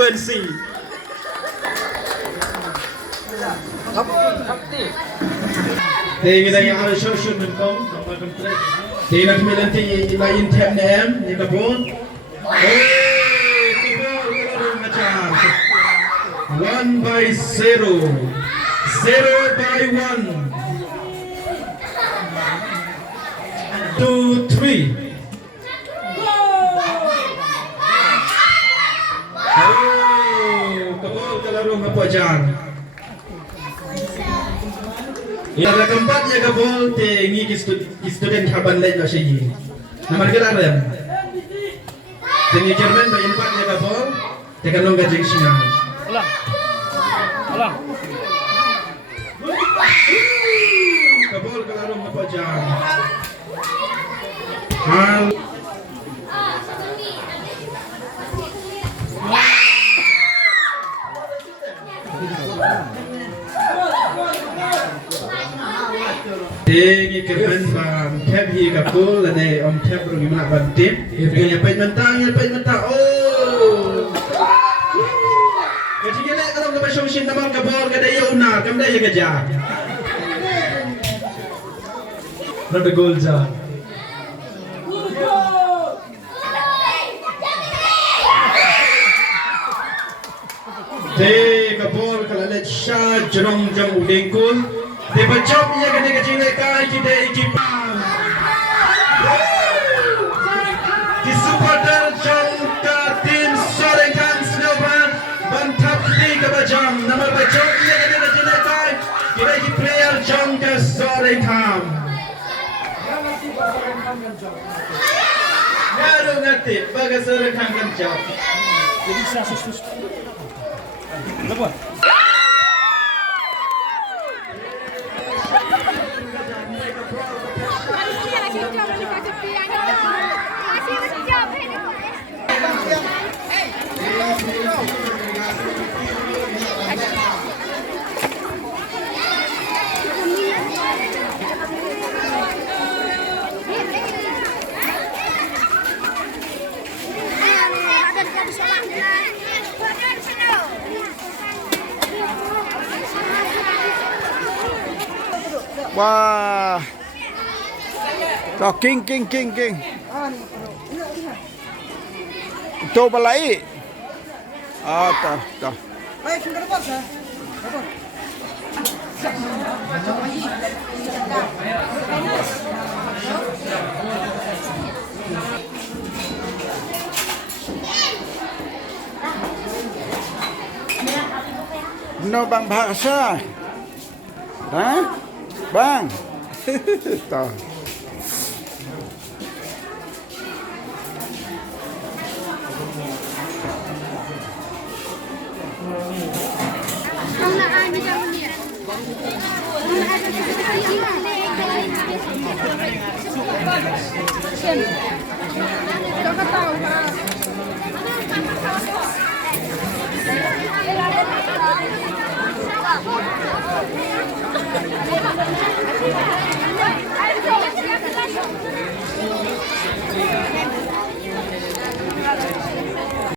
frequency. Kita yang harus show menkom, kita nak melanti lain tab nem, ni kapun. Macam 1/0, 0/1, 2, 3. Kapal kelarung apa jang? Yang keempatnya kapal tinggi student haban lain macam ini. Nama kelarang. Tinggi Jerman bagian empatnya kapal tekan longga jeng singa. Ulang. Kapal kelarung apa jang? Hal. Tinggi kerban bang, tab hi kapul, ada om tab rungi mana bantim. Punya pait mentang. Oh. Jadi kita kalau kita masuk mesin tambang kapul, kita ia unar, kita ia kejar. Berapa gol jam? Kapul kalau lihat shot jerong jam udengkul. Dia berjump ia kena kecilkan kita ikipam. Di supporter jangka tim Sorengan Snowman bantap tiga berjam. Nama berjump ia kena kecilkan kita ikip player jangka Sorengan. Baru ngerti baga Sorengan berjump. Jadi saya susus. Lepas. Wah. Dah king. Itu balai. Dah. Baik, sudah dapat sah. No bang bahasa. Hah? Bang. Tahu. Jangan tahu.